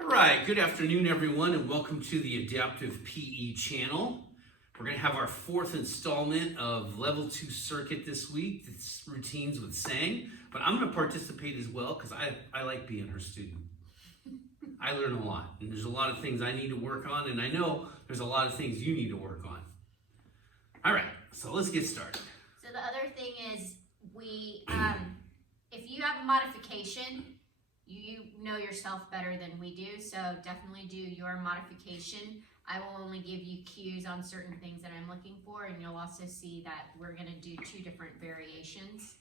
All right, good afternoon everyone and welcome to the Adaptive PE channel. We're going to have our fourth installment of Level 2 Circuit this week. It's routines with Sang, but I'm going to participate as well because I like being her student. I learn a lot and there's a lot of things I need to work on, and I know there's a lot of things you need to work on. All right, so let's get started. So the other thing is if you have a modification, you know yourself better than we do, so definitely do your modification. I will only give you cues on certain things that I'm looking for, and you'll also see that we're going to do two different variations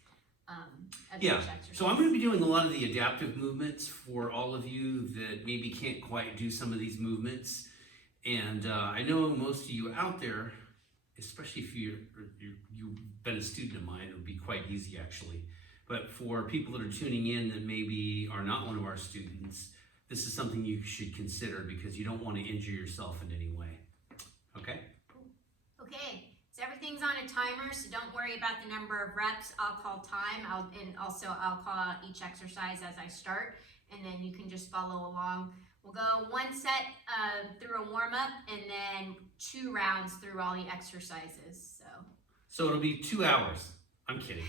of each exercise. So I'm going to be doing a lot of the adaptive movements for all of you that maybe can't quite do some of these movements. And I know most of you out there, especially if you've been a student of mine, it would be quite easy actually. But for people that are tuning in that maybe are not one of our students, this is something you should consider because you don't want to injure yourself in any way. Okay? Okay, so everything's on a timer, so don't worry about the number of reps. I'll call time, and also I'll call out each exercise as I start, and then you can just follow along. We'll go one set through a warm-up, and then 2 rounds through all the exercises. So it'll be 2 hours. I'm kidding.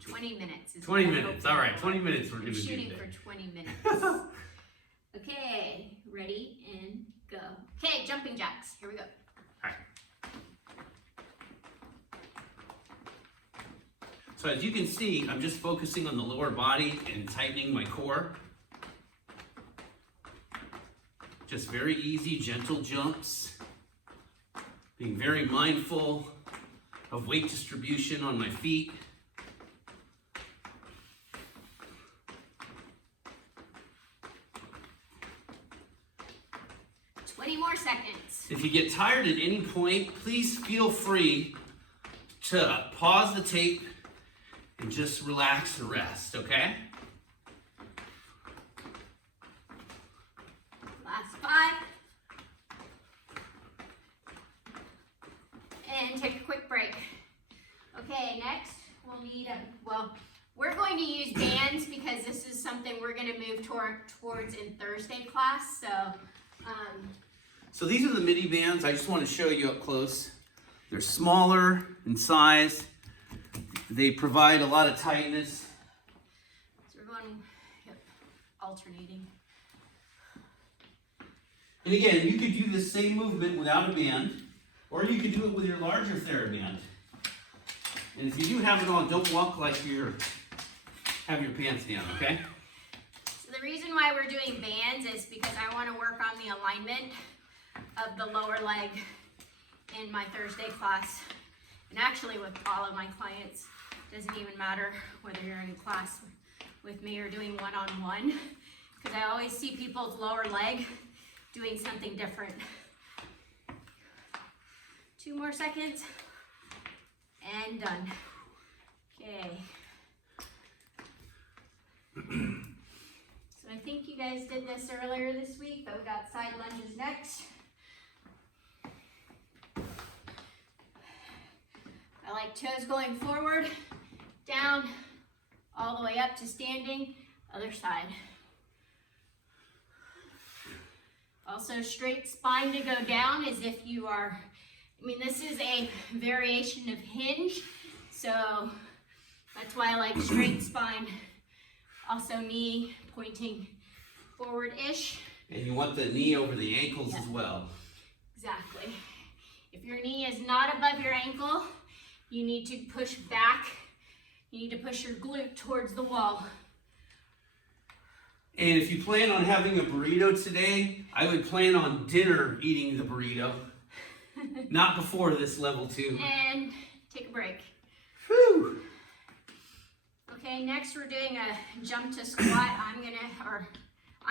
20 minutes. 20 minutes. All right, 20 minutes we're going to do. Shooting for 20 minutes. Okay, ready and go. Okay, jumping jacks. Here we go. All right. So as you can see, I'm just focusing on the lower body and tightening my core. Just very easy, gentle jumps. Being very mindful of weight distribution on my feet. More seconds. If you get tired at any point, please feel free to pause the tape and just relax and rest, okay? Last 5. And take a quick break. Okay, next we'll need we're going to use bands because this is something we're going to move towards in Thursday class. So these are the midi bands. I just want to show you up close. They're smaller in size. They provide a lot of tightness. So we're going, alternating. And again, you could do this same movement without a band, or you could do it with your larger TheraBand. And if you do have it on, don't walk like have your pants down, okay? So the reason why we're doing bands is because I want to work on the alignment of the lower leg in my Thursday class, and actually with all of my clients. Doesn't even matter whether you're in class with me or doing one-on-one, because I always see people's lower leg doing something different. 2 more seconds and done. Okay. So I think you guys did this earlier this week, but we got side lunges next. I like toes going forward, down, all the way up to standing, other side. Also straight spine to go down as if you are, this is a variation of hinge, so that's why I like straight spine. Also knee pointing forward-ish. And you want the knee over the ankles as well. Exactly. If your knee is not above your ankle, you need to push back. You need to push your glute towards the wall. And if you plan on having a burrito today, I would plan on dinner eating the burrito, not before this level 2. And take a break. Whew. Okay, next we're doing a jump to squat. I'm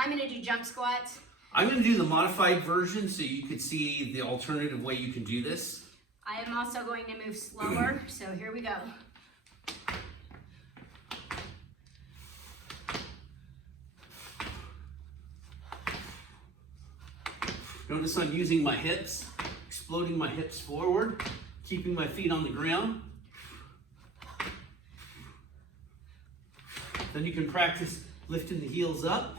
gonna do jump squats. I'm going to do the modified version so you can see the alternative way you can do this. I am also going to move slower, so here we go. Notice I'm using my hips, exploding my hips forward, keeping my feet on the ground. Then you can practice lifting the heels up.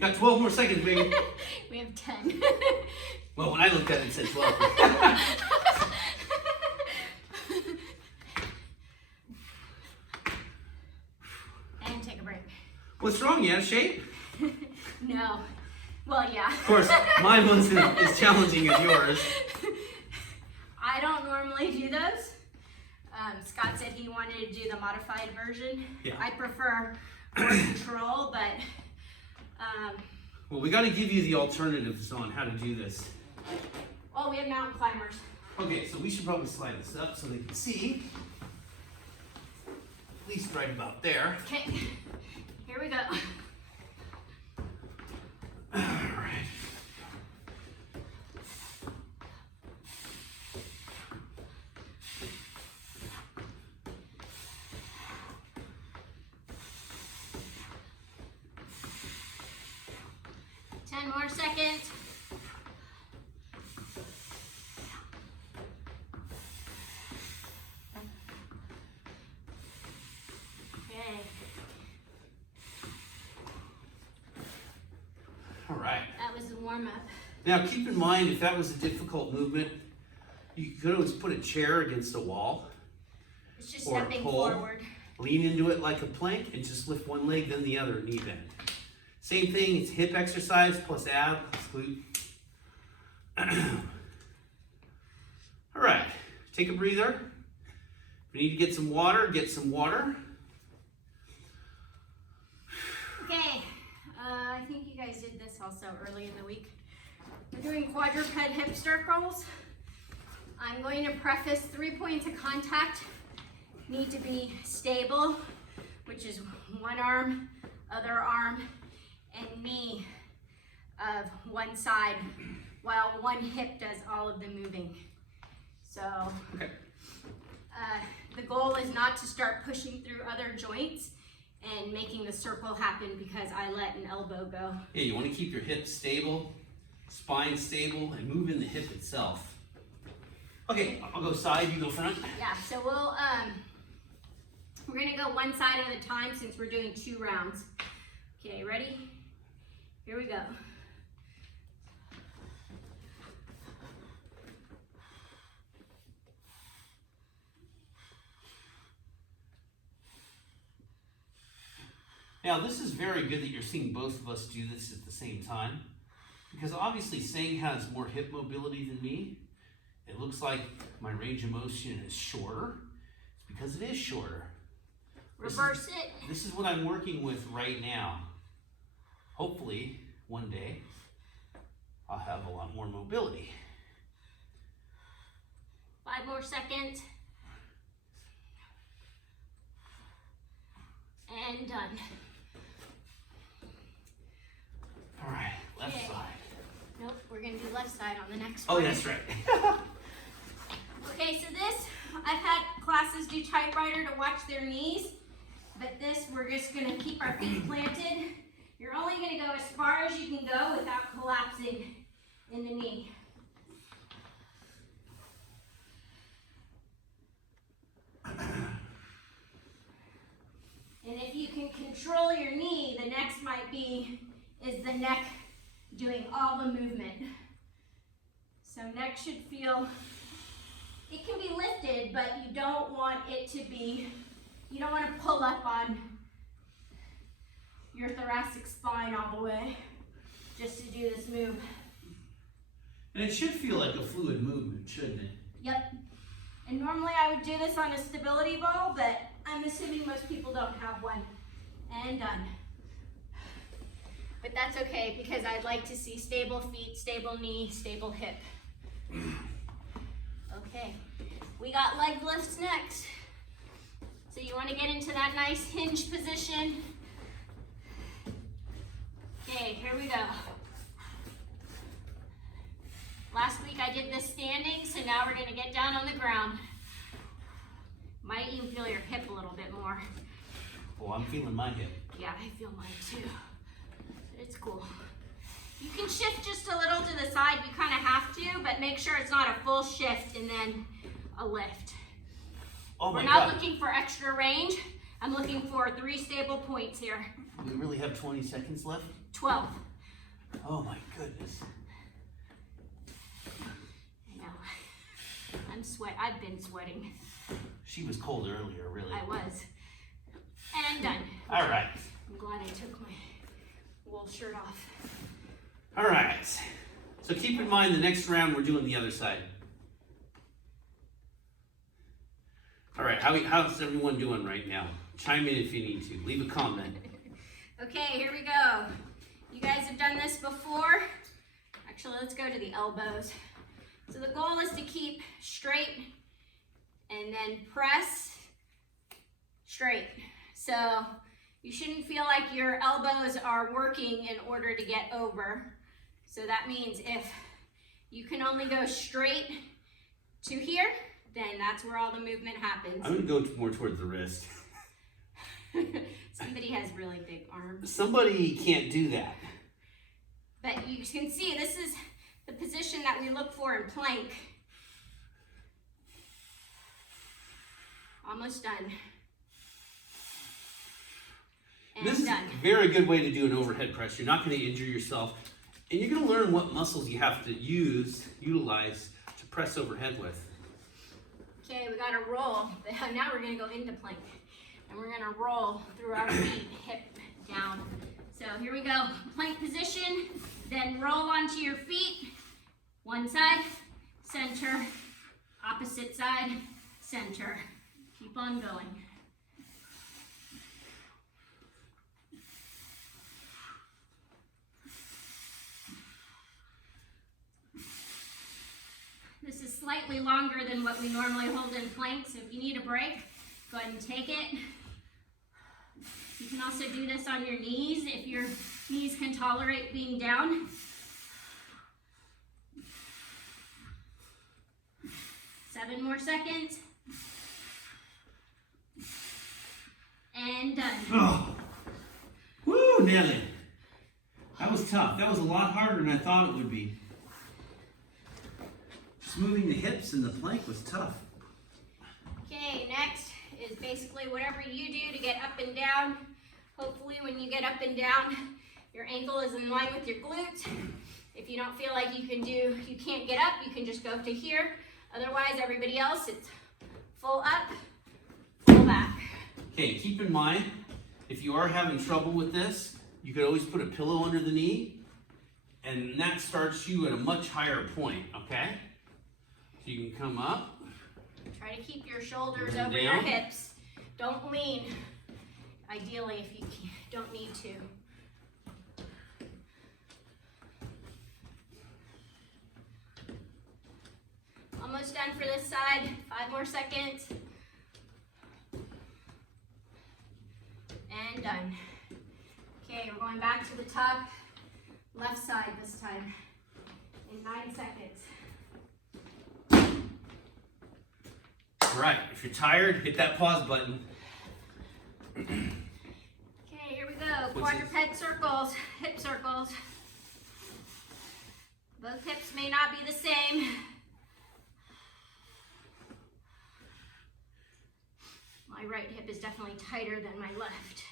Got 12 more seconds, baby. We have 10. Well, when I looked at it, it said 12. And take a break. What's wrong? You out of shape? No. Well, yeah. Of course, mine wasn't as challenging as yours. I don't normally do those. Scott said he wanted to do the modified version. Yeah. I prefer more control, but Well, we got to give you the alternatives on how to do this. well, we have mountain climbers. Okay, so we should probably slide this up so they can see. At least right about there. Okay, here we go. All right. More seconds. Okay. All right. That was the warm-up. Now, keep in mind, if that was a difficult movement, you could always put a chair against a wall. It's just Or a stepping pole. forward. Lean into it like a plank and just lift one leg, then the other, knee bend. Same thing, it's hip exercise plus ab, plus glute. All right, take a breather. If you need to get some water, get some water. Okay, I think you guys did this also early in the week. We're doing quadruped hip circles. I'm going to preface 3 points of contact need to be stable, which is one arm, other arm, and knee of one side, while one hip does all of the moving. So Okay. the goal is not to start pushing through other joints and making the circle happen because I let an elbow go. Yeah, you want to keep your hips stable, spine stable, and move in the hip itself. Okay, I'll go side, you go front. Yeah, so we're gonna go one side at a time since we're doing 2 rounds. Okay, ready? Here we go. Now, this is very good that you're seeing both of us do this at the same time, because obviously Sang has more hip mobility than me. It looks like my range of motion is shorter. It's because it is shorter. Reverse it. This is what I'm working with right now. Hopefully, one day, I'll have a lot more mobility. 5 more seconds. And done. All right, left Okay. side. Nope, we're gonna do left side on the next Oh, one. that's right. Okay, so this, I've had classes do typewriter to watch their knees, but this, we're just gonna keep our feet planted. You're only gonna go as far as you can go without collapsing in the knee. And if you can control your knee, the next might be, is the neck doing all the movement. So neck should feel, it can be lifted, but you don't want it to be, you don't want to pull up on your thoracic spine all the way just to do this move. And it should feel like a fluid movement, shouldn't it? Yep. And normally I would do this on a stability ball, but I'm assuming most people don't have one. And done. But that's okay because I'd like to see stable feet, stable knee, stable hip. Okay, we got leg lifts next. So you want to get into that nice hinge position. Okay, here we go. Last week I did this standing, so now we're gonna get down on the ground. Might even feel your hip a little bit more. Oh, I'm feeling my hip. Yeah, I feel mine too. It's cool. You can shift just a little to the side, you kind of have to, but make sure it's not a full shift and then a lift. Oh my We're not God. looking for extra range. I'm looking for 3 stable points here. We really have 20 seconds left? 12. Oh my goodness. I know. I've been sweating. She was cold earlier, really. I was. And I'm done. All right. I'm glad I took my wool shirt off. All right. So keep in mind the next round we're doing the other side. All right, how's everyone doing right now? Chime in if you need to. Leave a comment. Okay, here we go. You guys have done this before. Actually, let's go to the elbows. So the goal is to keep straight and then press straight. So you shouldn't feel like your elbows are working in order to get over. So that means if you can only go straight to here, then that's where all the movement happens. I'm gonna go more towards the wrist. Somebody has really big arms. Somebody can't do that. But you can see this is the position that we look for in plank. Almost done. And This is done. a very good way to do an overhead press. You're not going to injure yourself. And you're going to learn what muscles you have to utilize to press overhead with. Okay, we got to roll. Now we're going to go into plank. And we're going to roll through our feet, hip down. So here we go. Plank position, then roll onto your feet. One side, center, opposite side, center. Keep on going. This is slightly longer than what we normally hold in plank, so if you need a break, go ahead and take it. You can also do this on your knees if your knees can tolerate being down. Seven more seconds. And done. Oh. Woo, Nelly. That was tough. That was a lot harder than I thought it would be. Smoothing the hips in the plank was tough. Okay, next is basically whatever you do to get up and down. Hopefully when you get up and down, your ankle is in line with your glutes. If you don't feel like you can't get up, you can just go to here. Otherwise, everybody else, it's full up, full back. Okay, keep in mind, if you are having trouble with this, you could always put a pillow under the knee, and that starts you at a much higher point, okay? So you can come up. Try to keep your shoulders And over down. your hips. Don't lean, ideally, if you don't need to. Almost done for this side. 5 more seconds. And done. Okay, we're going back to the top left side this time in 9 seconds. All right, if you're tired, hit that pause button. Okay, here we go. What's this? Quadruped circles, hip circles. Both hips may not be the same. My right hip is definitely tighter than my left.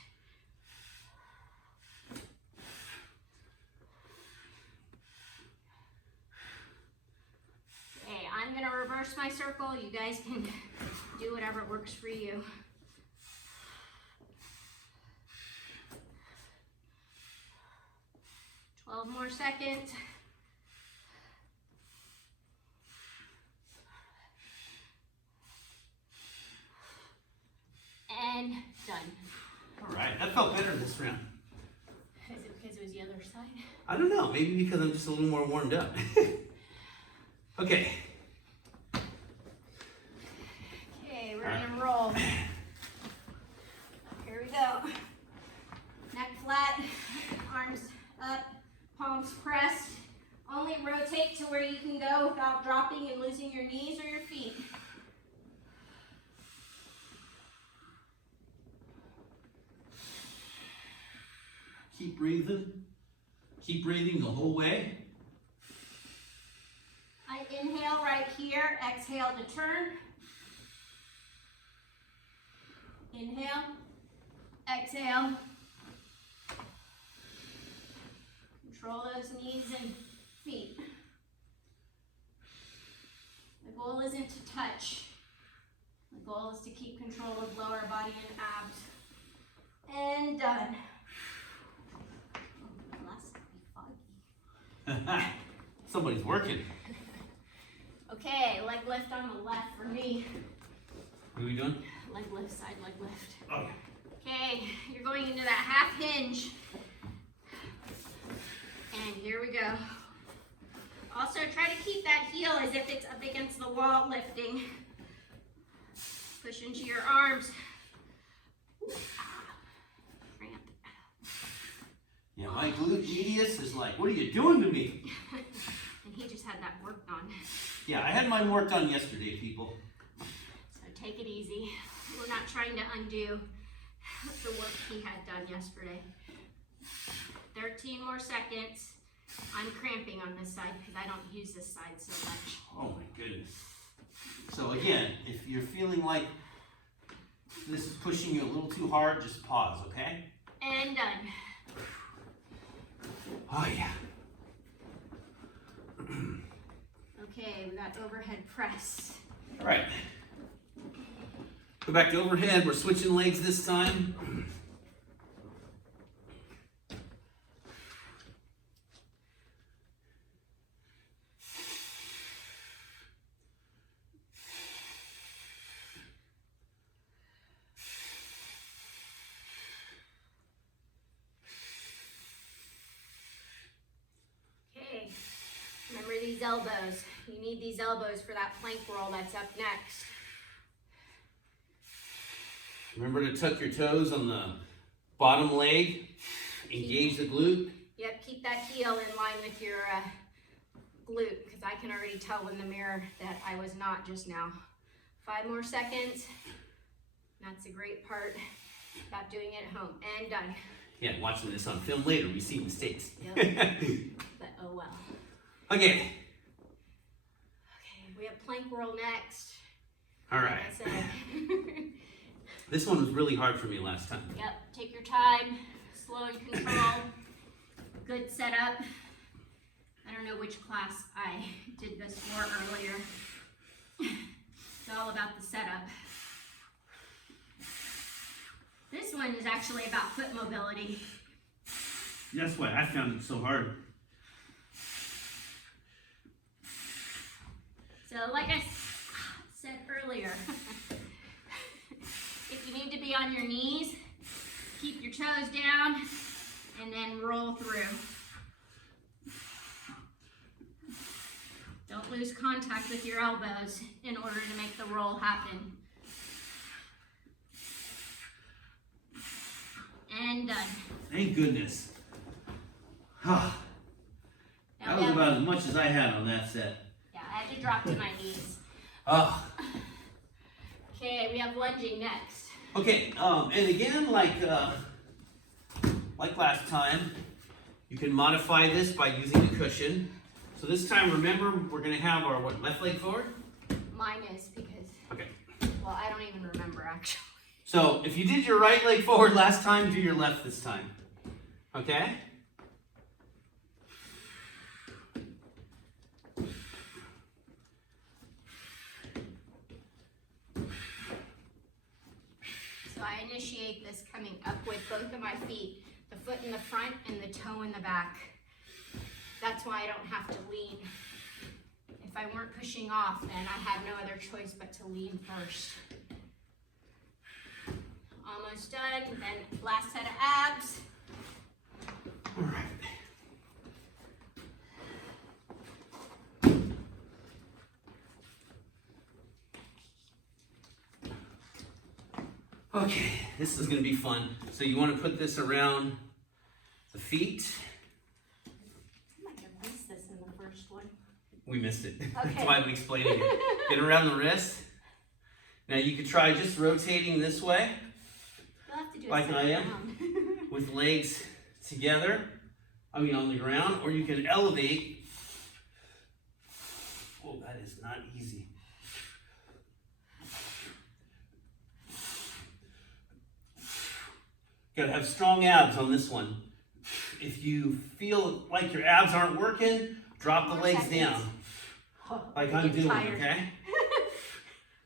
Okay, I'm gonna reverse my circle. You guys can do whatever works for you. More seconds. And done. All right, that felt better this round. Is it because it was the other side? I don't know, maybe because I'm just a little more warmed up. Okay. Okay, we're gonna roll. Here we go. Neck flat, arms up, palms pressed. Only rotate to where you can go without dropping and losing your knees or your feet. Keep breathing. Keep breathing the whole way. I inhale right here, exhale to turn. Inhale, exhale. Control those knees and feet. The goal isn't to touch. The goal is to keep control of lower body and abs. And done. Oh, my glasses will be foggy. Somebody's working. Okay, leg lift on the left for me. What are we doing? Leg lift, side leg lift. Okay. Okay, you're going into that half hinge. And here we go. Also try to keep that heel as if it's up against the wall lifting. Push into your arms. Cramp. Yeah, my glute medius is like, what are you doing to me? And he just had that worked on. Yeah, I had mine worked on yesterday, people. So take it easy. We're not trying to undo the work he had done yesterday. 13 more seconds. I'm cramping on this side because I don't use this side so much. Oh my goodness. So again, if you're feeling like this is pushing you a little too hard, just pause, okay? And done. Oh yeah. Okay, we got overhead press. All right. Go back to overhead. We're switching legs this time. Okay, remember these elbows. You need these elbows for that plank roll that's up next. Remember to tuck your toes on the bottom leg. Engage the glute. Yep, keep that heel in line with your glute, because I can already tell in the mirror that I was not just now. 5 more seconds. That's a great part about doing it at home. And done. Yeah, watching this on film later, we see mistakes. Yep. But oh well. Okay. Okay, we have plank roll next. All right. Like I said. This one was really hard for me last time. Yep, take your time, slow and control. Good setup. I don't know which class I did this for earlier. It's all about the setup. This one is actually about foot mobility. That's why I found it so hard. So like I said earlier, if you need to be on your knees, keep your toes down and then roll through. Don't lose contact with your elbows in order to make the roll happen. And done. Thank goodness. That Now was about as much as I had on that set. yeah, I had to drop to my knees. Oh. Okay, we have lunging next. Okay, and again, like last time, you can modify this by using a cushion. So this time, remember, we're gonna have our left leg forward? Mine is because, Okay. well, I don't even remember actually. So if you did your right leg forward last time, do your left this time. Okay? So I initiate this coming up with both of my feet, the foot in the front and the toe in the back. That's why I don't have to lean. If I weren't pushing off, then I have no other choice but to lean first. Almost done, then last set of abs. All right. Okay, this is going to be fun. So you want to put this around the feet. I might have missed this in the first one. We missed it. Okay. That's why I'm explaining it. Get around the wrist. Now you could try just rotating this way You'll have to do Like a I am? round. with legs together. I mean on the ground, or you can elevate. Oh, that is not easy. Gotta have strong abs on this one. If you feel like your abs aren't working, drop the legs down, like I'm doing, okay?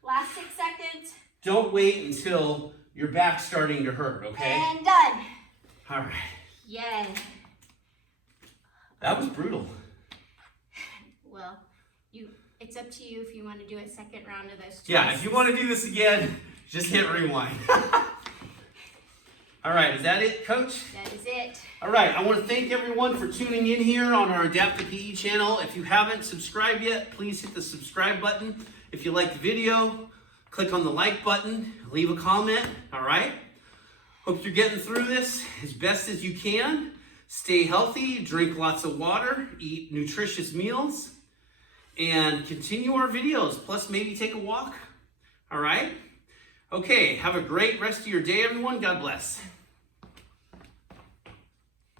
Last 6 seconds. Don't wait until your back's starting to hurt, okay? And done. All right. Yay. That was brutal. Well, it's up to you if you want to do a second round of those. Yeah, if you want to do this again, just hit rewind. All right, is that it, Coach? That is it. All right, I want to thank everyone for tuning in here on our Adaptive PE channel. If you haven't subscribed yet, please hit the subscribe button. If you like the video, click on the like button, leave a comment, all right? Hope you're getting through this as best as you can. Stay healthy, drink lots of water, eat nutritious meals, and continue our videos, plus maybe take a walk, all right? Okay, have a great rest of your day, everyone. God bless.